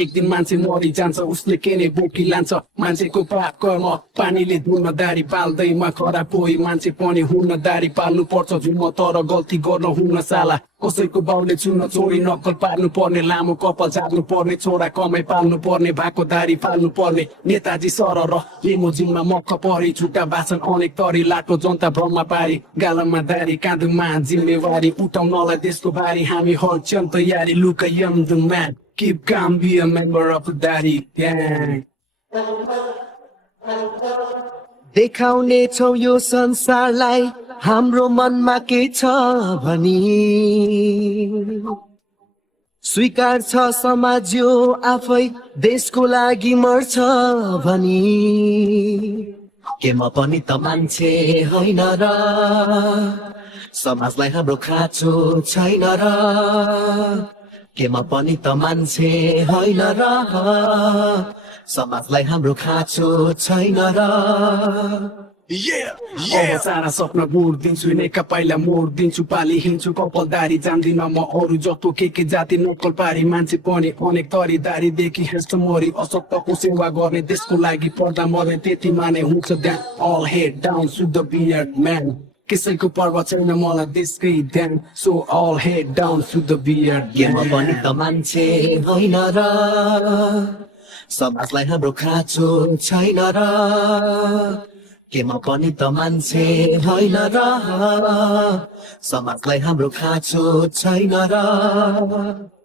एक दिन मान्छे मरिजान्छ उसले के नै बोकी लान्छ मान्छेको पाप कर्म पानीले धुन दारी पाल्दैमा खरा पोइ मान्छे पनि हुन दारी पाल्नु पर्छ झुम तर गल्ती गर्न हुन साला कसैको बाउले चुन्न चोरी नक्कल पार्नु पर्ने लामो कपाल झार्नु पर्ने छोरा कमाइ पाल्नु पर्ने भाको दारी पाल्नु पर्ने नेताजी सरर लिमोजिनमा मक्क परी छुट्टा भाषण अनेक तरी लाटो जनता भ्रममा पारी गालामा दारी काँधुमा जिम्मेवारी उठाउनलाई देशको भारी हामी हल्छन् तयारी look I am the man keep calm be a member of the daddy gang देखाउने छौ यो संसारलाई हाम्रो मनमा के छ भनी स्वीकार छ समाज यो आफै देशको लागि मर्छ भनी के म पनि त मान्छे होइन र समाजलाई हाम्रो खाँचो छैन र के म पनि त मान्छे होइन र समाजलाई हाम्रो खाँचो छैन र सारा सपना बोर दिन्छु नेका पाइला मोर दिन्छु पाली हिँड्छु कपालदारी जान्दिन म अरू जस्तो के जाति नक्कल पारी मान्छे पनि अनेक तरिदारी देखि हेर्छ मरी असक्तको सेवा गर्ने देशको लागि पर्दा मर्ने त्यति माने हुन्छ ध्यान all head down to the beard man कसैको पर्व छैन मलाई देशकै ध्यान सो all head down to the beard के म पनि त मान्छे होइन र समाजलाई हाम्रो खाँचो छैन र के म पनि त मान्छे होइन र समाजलाई हाम्रो खाँचो छैन र